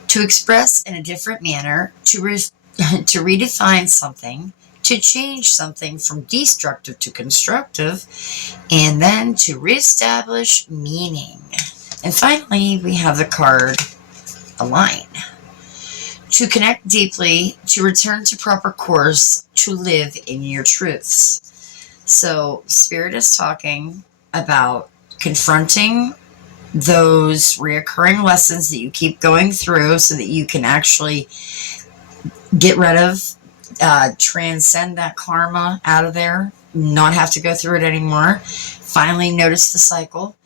To express in a different manner, to redefine something, to change something from destructive to constructive, and then to reestablish meaning. And finally, we have the card Align. To connect deeply, to return to proper course, to live in your truths. So, Spirit is talking about confronting those reoccurring lessons that you keep going through so that you can actually get rid of, transcend that karma out of there, not have to go through it anymore. Finally notice the cycle.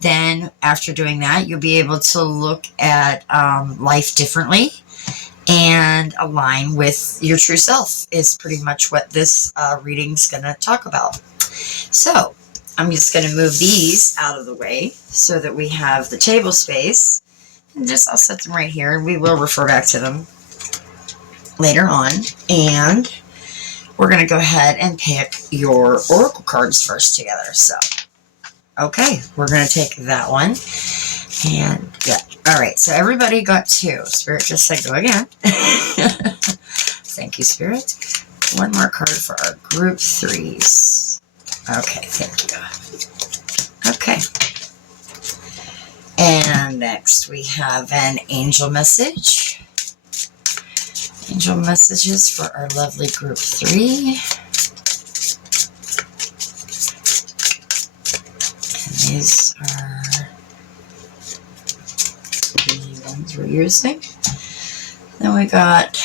Then after doing that, you'll be able to look at life differently and align with your true self, is pretty much what this reading's going to talk about. So I'm just going to move these out of the way so that we have the table space. And I'll set them right here, and we will refer back to them later on. And we're going to go ahead and pick your oracle cards first together. So, okay, we're going to take that one. And, yeah. All right, so everybody got 2. Spirit just said go again. Thank you, Spirit. One more card for our group 3s. Okay, thank you. Okay. And next we have an angel message. Angel messages for our lovely group 3. And these are the ones we're using. Then we got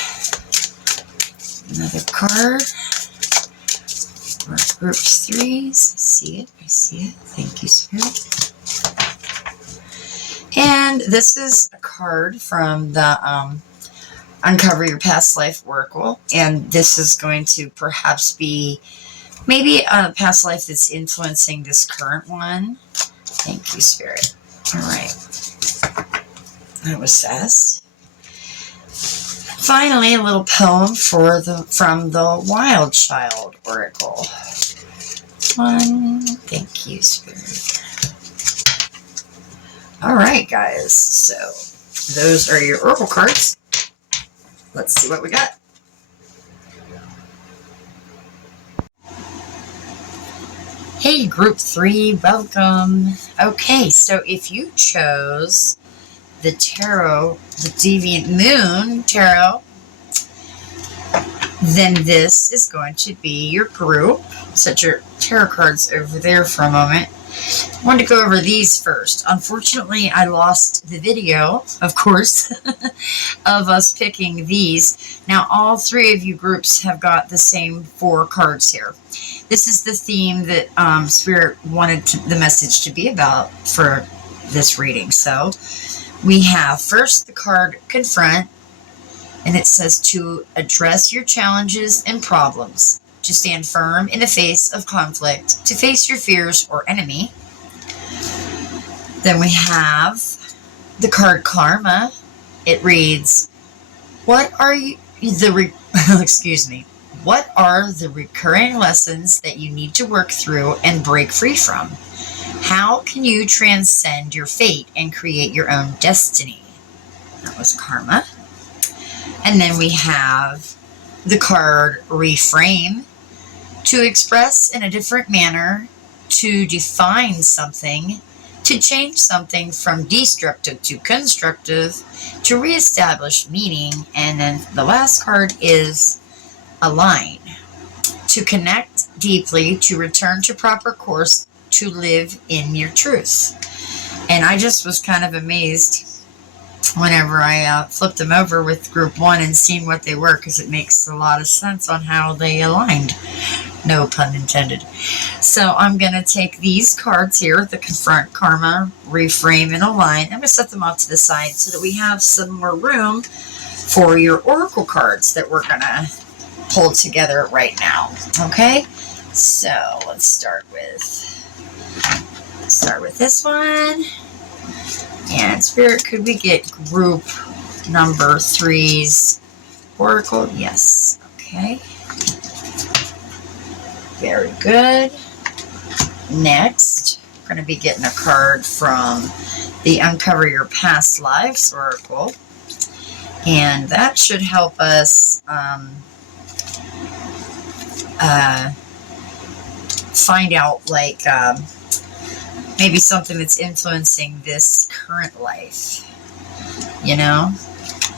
another card for group 3s. I see it. I see it. Thank you, Spirit. And this is a card from the Uncover Your Past Life Oracle. And this is going to perhaps be maybe a past life that's influencing this current one. Thank you, Spirit. All right. That was fast. Finally, a little poem from the Wild Child Oracle. One. Thank you, Spirit. All right, guys. So those are your oracle cards. Let's see what we got. Hey, group 3, welcome. Okay, so if you chose the tarot, the Deviant Moon tarot, then this is going to be your group. Set your tarot cards over there for a moment. I wanted to go over these first. Unfortunately, I lost the video, of course, of us picking these. Now, all 3 of you groups have got the same 4 cards here. This is the theme that Spirit wanted the message to be about for this reading. So, we have first the card Confront, and it says to address your challenges and problems, to stand firm in the face of conflict, to face your fears or enemy. Then we have the card Karma. It reads, what are what are the recurring lessons that you need to work through and break free from? How can you transcend your fate and create your own destiny? That was Karma. And then we have the card Reframe. To express in a different manner, to define something, to change something from destructive to constructive, to reestablish meaning. And then the last card is Align. To connect deeply, to return to proper course, to live in your truth. And I just was kind of amazed whenever I flipped them over with group 1 and seen what they were, because it makes a lot of sense on how they aligned. No pun intended. So I'm going to take these cards here, the Confront, Karma, Reframe, and Align. I'm going to set them off to the side so that we have some more room for your oracle cards that we're going to pull together right now. Okay? So let's start with this one. And Spirit, could we get group number 3's oracle? Yes. Okay. Very good. Next, we're going to be getting a card from the Uncover Your Past Lives oracle. And that should help us find out, like, maybe something that's influencing this current life, you know?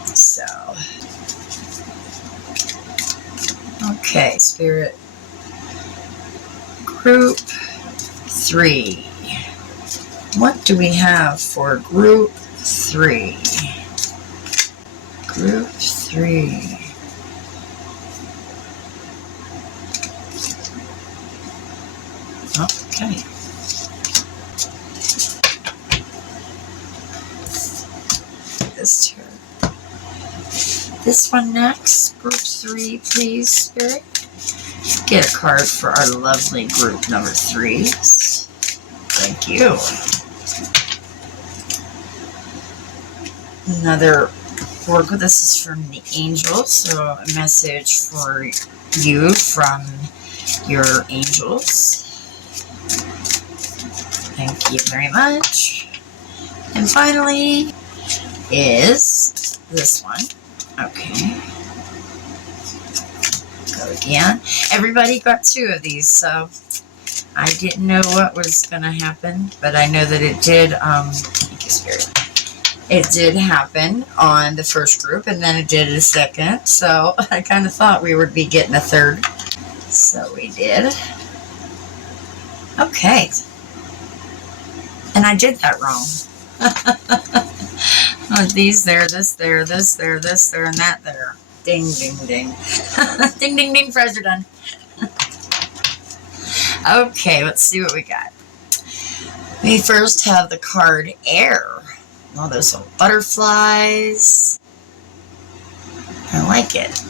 So, okay, Spirit. Group 3. What do we have for group 3? Group 3. Okay. This one next, group 3, please, Spirit. Get a card for our lovely group number 3s. Thank you. Another Oracle, this is from the angels, so a message for you from your angels. Thank you very much. And finally is this one. Okay. Go again. Everybody got 2 of these, so I didn't know what was going to happen, but I know that it did, thank you, Spirit. It did happen on the first group, and then it did a second, so I kind of thought we would be getting a third. So we did. Okay. And I did that wrong. These there, this there, this there, this there, and that there. Ding, ding, ding. Ding, ding, ding, fries are done. Okay, let's see what we got. We first have the card Air. All those little butterflies. I like it.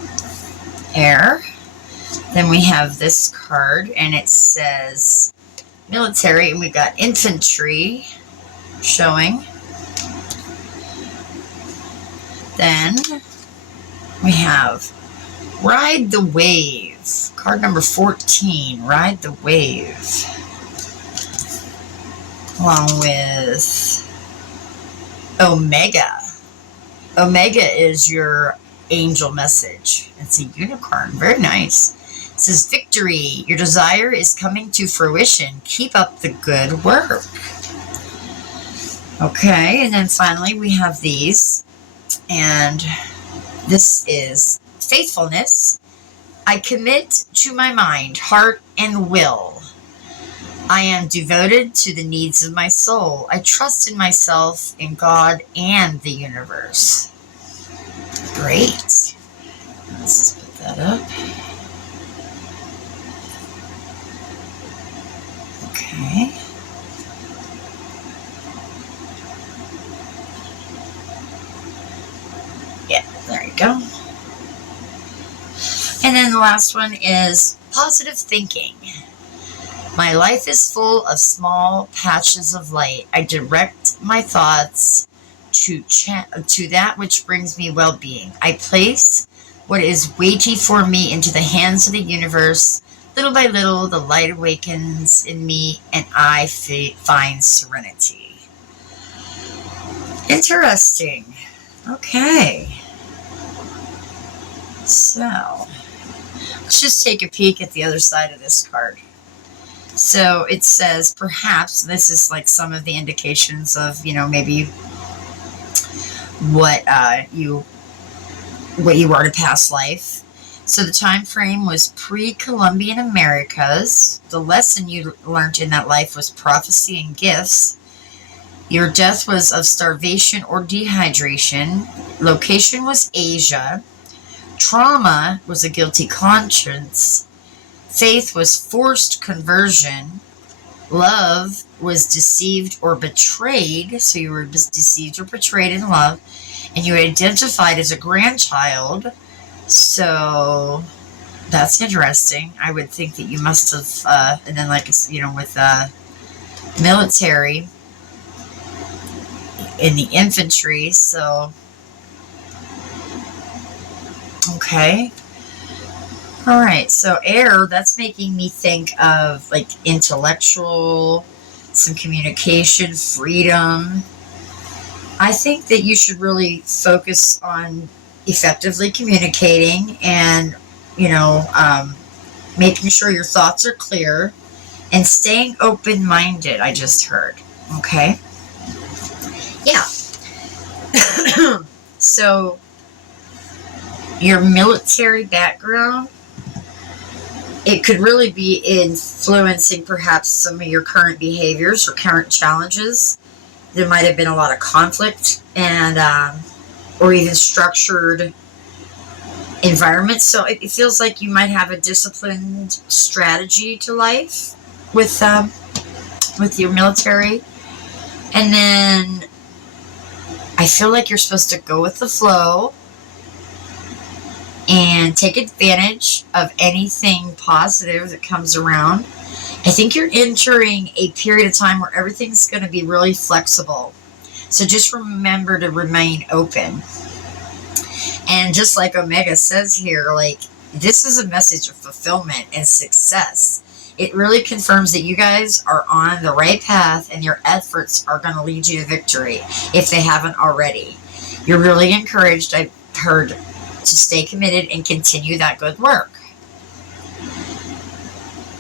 Air. Then we have this card, and it says military, and we've got infantry showing. Then we have Ride the Wave. Card number 14, Ride the Wave. Along with Omega. Omega is your angel message. It's a unicorn. Very nice. It says, victory. Your desire is coming to fruition. Keep up the good work. Okay, and then finally we have these. And this is faithfulness. I commit to my mind, heart, and will. I am devoted to the needs of my soul. I trust in myself, in God, and the universe. Great. Let's just put that up. Okay. Yeah, there you go. And then the last one is positive thinking. My life is full of small patches of light. I direct my thoughts to that which brings me well-being. I place what is weighty for me into the hands of the universe. Little by little, the light awakens in me, and I find serenity. Interesting. Okay. So, let's just take a peek at the other side of this card. So it says, perhaps, this is like some of the indications of, maybe what you are to past life. So the time frame was pre-Columbian Americas. The lesson you learned in that life was prophecy and gifts. Your death was of starvation or dehydration. Location was Asia. Trauma was a guilty conscience. Faith was forced conversion. Love was deceived or betrayed. So you were deceived or betrayed in love. And you identified as a grandchild. So that's interesting. I would think that you must have, and then with military in the infantry. So, okay. All right, so air, that's making me think of like intellectual, some communication, freedom. I think that you should really focus on effectively communicating and, making sure your thoughts are clear and staying open-minded, I just heard. Okay? Yeah. So, your military background, it could really be influencing perhaps some of your current behaviors or current challenges. There might have been a lot of conflict and or even structured environments. So it feels like you might have a disciplined strategy to life with your military. And then I feel like you're supposed to go with the flow and take advantage of anything positive that comes around. I think you're entering a period of time where everything's going to be really flexible. So just remember to remain open. And just like Omega says here, like, this is a message of fulfillment and success. It really confirms that you guys are on the right path and your efforts are going to lead you to victory if they haven't already. You're really encouraged, I've heard, to stay committed and continue that good work.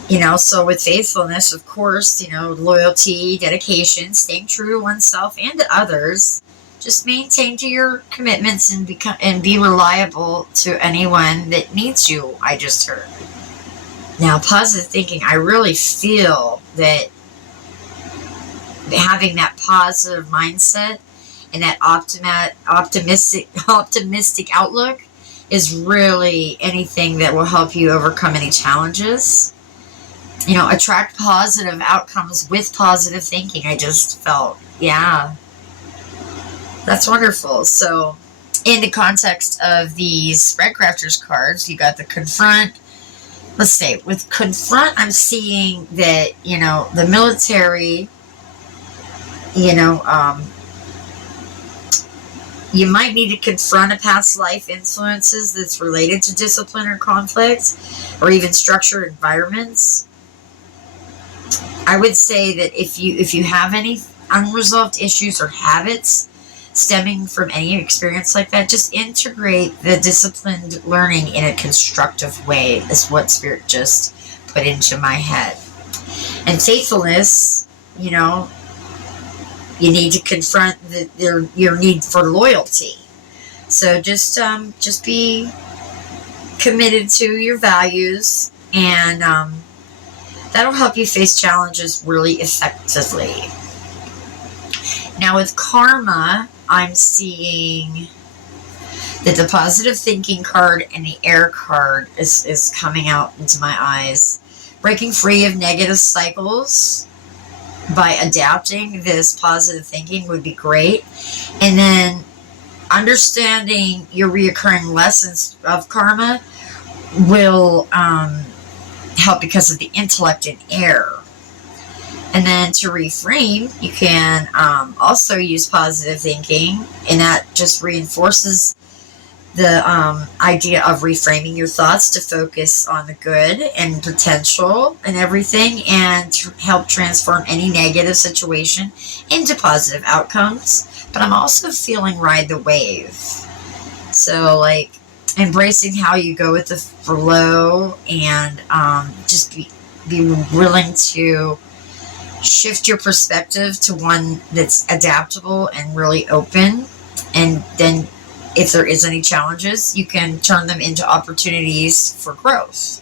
You know, so with faithfulness, of course, you know, loyalty, dedication, staying true to oneself and to others. Just maintain to your commitments and be reliable to anyone that needs you, I just heard. Now, positive thinking, I really feel that having that positive mindset and that optimistic outlook is really anything that will help you overcome any challenges. You know, attract positive outcomes with positive thinking. I just felt, yeah, that's wonderful. So, in the context of these Spreadcrafters cards, you got the confront. Let's say, with confront, I'm seeing that, you know, the military, you know, you might need to confront a past life influences that's related to discipline or conflict, or even structured environments. I would say that if you have any unresolved issues or habits stemming from any experience like that, just integrate the disciplined learning in a constructive way, is what Spirit just put into my head. And faithfulness, you know, you need to confront your need for loyalty. So just be committed to your values, and that'll help you face challenges really effectively. Now with karma, I'm seeing that the positive thinking card and the air card is coming out into my eyes. Breaking free of negative cycles by adapting this positive thinking would be great. And then understanding your reoccurring lessons of karma will help because of the intellect and air. And then to reframe, you can also use positive thinking, and that just reinforces the idea of reframing your thoughts to focus on the good and potential and everything, and to help transform any negative situation into positive outcomes. But I'm also feeling ride the wave. So, like, embracing how you go with the flow, and just be willing to shift your perspective to one that's adaptable and really open. And then if there is any challenges, you can turn them into opportunities for growth.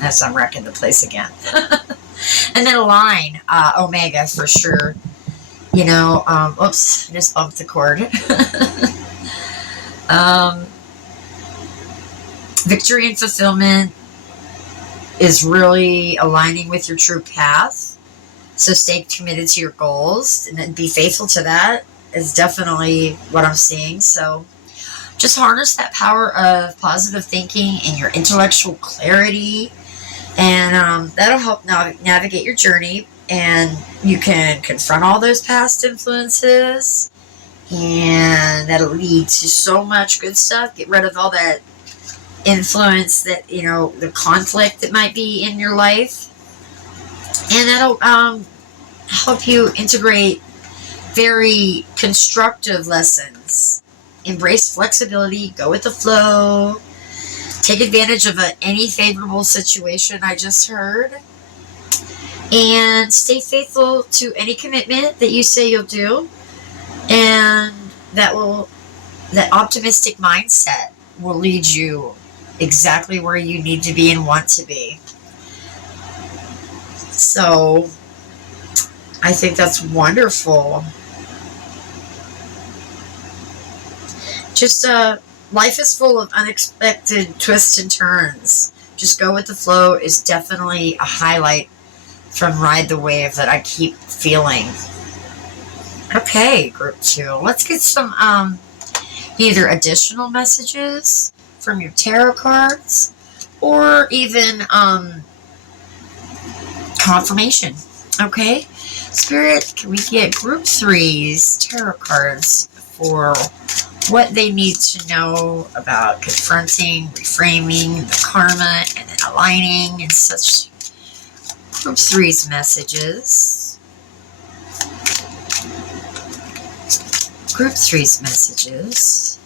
As I'm wrecking the place again. And then align, Omega for sure. You know, oops, I just bumped the cord. Victory and fulfillment is really aligning with your true path. So stay committed to your goals and then be faithful to that is definitely what I'm seeing. So just harness that power of positive thinking and your intellectual clarity, and that'll help navigate your journey, and you can confront all those past influences, and that'll lead to so much good stuff. Get rid of all that influence, that, you know, the conflict that might be in your life, and that'll help you integrate very constructive lessons. Embrace flexibility, go with the flow, take advantage of any favorable situation I just heard, and stay faithful to any commitment that you say you'll do, and that optimistic mindset will lead you exactly where you need to be and want to be. So I think that's wonderful. Just life is full of unexpected twists and turns. Just go with the flow is definitely a highlight from Ride the Wave that I keep feeling. Okay, group 2. Let's get some either additional messages from your tarot cards, or even confirmation. Okay, Spirit, can we get group 3's tarot cards for what they need to know about confronting, reframing, the karma, and then aligning and such. Group 3's messages. Group 3's messages.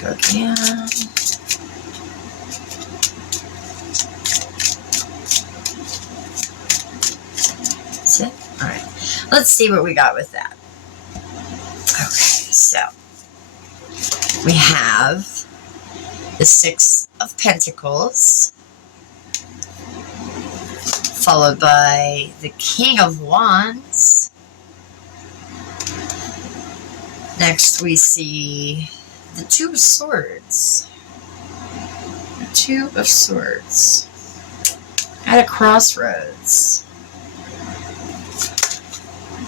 Go again. That's it. All right. Let's see what we got with that. Okay, so we have the 6 of Pentacles, followed by the King of Wands. Next we see the 2 of Swords. The 2 of Swords at a crossroads.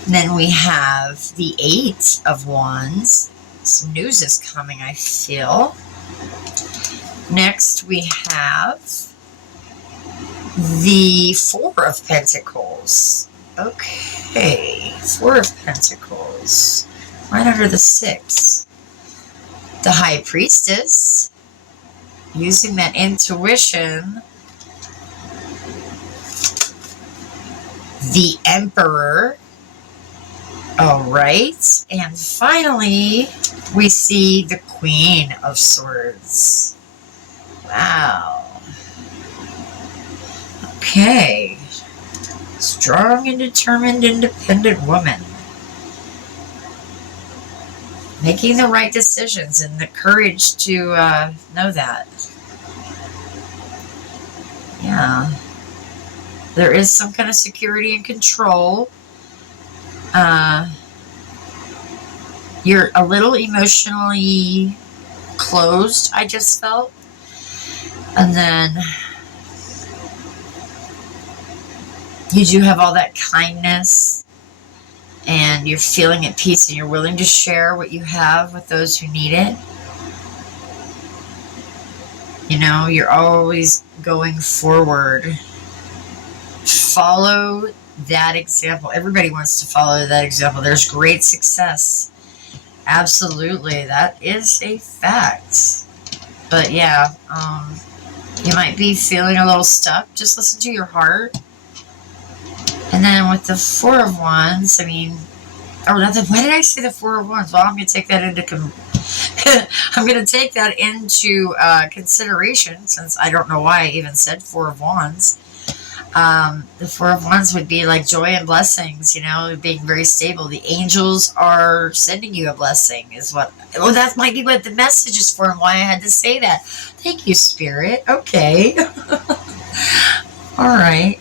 Then we have the 8 of Wands. Some news is coming, I feel. Next we have the 4 of Pentacles. Okay, 4 of Pentacles. Right under the 6. The High Priestess. Using that intuition. The Emperor. All right, and finally, we see the Queen of Swords. Wow. Okay. Strong and determined, independent woman. Making the right decisions and the courage to know that. Yeah. There is some kind of security and control. You're a little emotionally closed, I just felt. And then you do have all that kindness and you're feeling at peace and you're willing to share what you have with those who need it. You know, you're always going forward. Follow that example. Everybody wants to follow that example. There's great success. Absolutely. That is a fact. But yeah, you might be feeling a little stuck. Just listen to your heart. And then with the 4 of Wands, I mean, why did I say the 4 of Wands? Well, I'm going to take that into consideration, since I don't know why I even said 4 of Wands. The 4 of Wands would be like joy and blessings, you know, being very stable. The angels are sending you a blessing is what, oh, that might be what the message is for and why I had to say that. Thank you, Spirit. Okay. All right.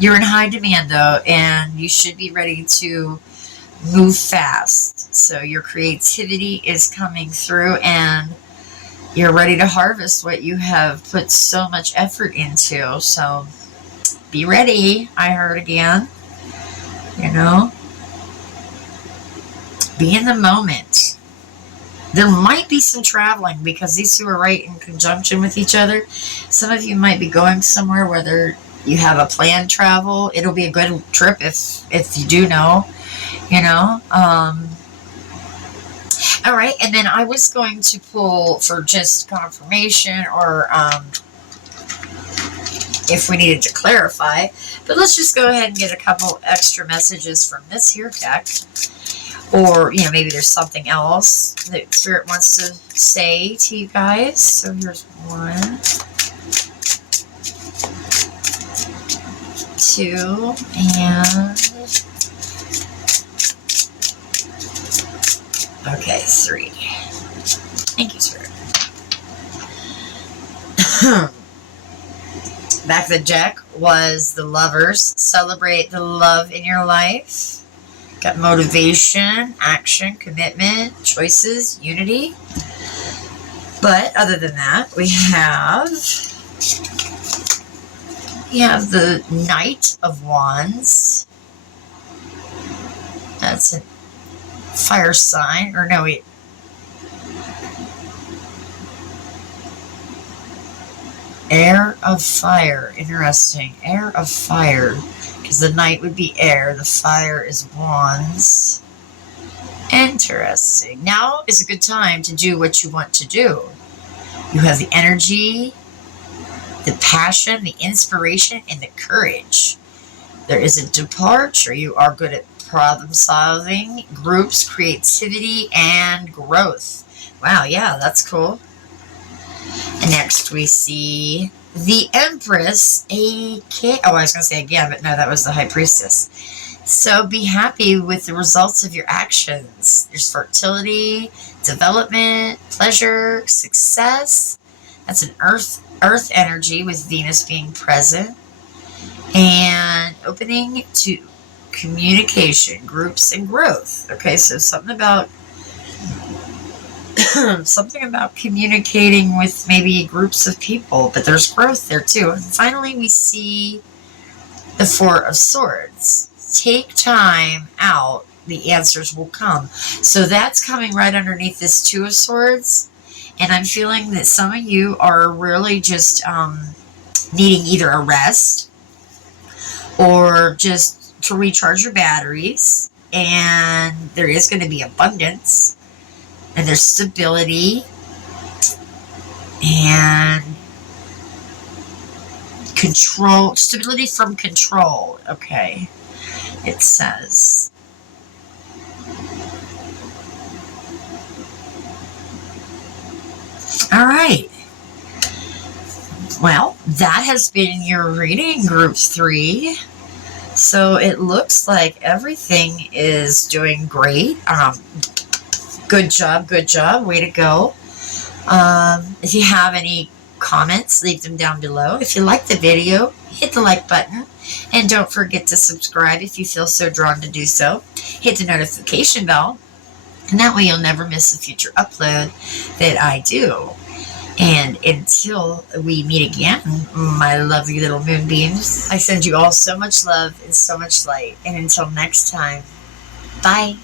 You're in high demand, though, and you should be ready to move fast. So your creativity is coming through, and you're ready to harvest what you have put so much effort into. So be ready, I heard again. You know? Be in the moment. There might be some traveling because these two are right in conjunction with each other. Some of you might be going somewhere, whether you have a planned travel. It'll be a good trip if you do know, you know. All right, and then I was going to pull for just confirmation or if we needed to clarify. But let's just go ahead and get a couple extra messages from this here deck. Or, you know, maybe there's something else that Spirit wants to say to you guys. So here's 1, 2, and okay, 3. Thank you, Spirit. Back of the deck was the Lovers. Celebrate the love in your life. Got motivation, action, commitment, choices, unity. But other than that, we have the Knight of Wands. That's a fire sign. Or no, wait. Air of fire. Interesting. Air of fire. Because the knight would be air. The fire is wands. Interesting. Now is a good time to do what you want to do. You have the energy, the passion, the inspiration, and the courage. There is a departure. You are good at problem solving, groups, creativity, and growth. Wow, yeah, that's cool. And next we see the Empress, I was going to say again, but no, that was the High Priestess. So be happy with the results of your actions. There's fertility, development, pleasure, success. That's an earth energy with Venus being present. And opening to communication, groups, and growth. Okay, so something about communicating with maybe groups of people, but there's growth there too. And finally, we see the Four of Swords. Take time out, the answers will come. So that's coming right underneath this Two of Swords. And I'm feeling that some of you are really just needing either a rest or just to recharge your batteries. And there is going to be abundance. And there's stability. And control. Stability from control. Okay. It says. All right. Well, that has been your reading, Group 3. So it looks like everything is doing great. Good job. Way to go. If you have any comments, leave them down below. If you like the video, hit the like button. And don't forget to subscribe if you feel so drawn to do so. Hit the notification bell. And that way you'll never miss a future upload that I do. And until we meet again, my lovely little moonbeams, I send you all so much love and so much light. And until next time, bye.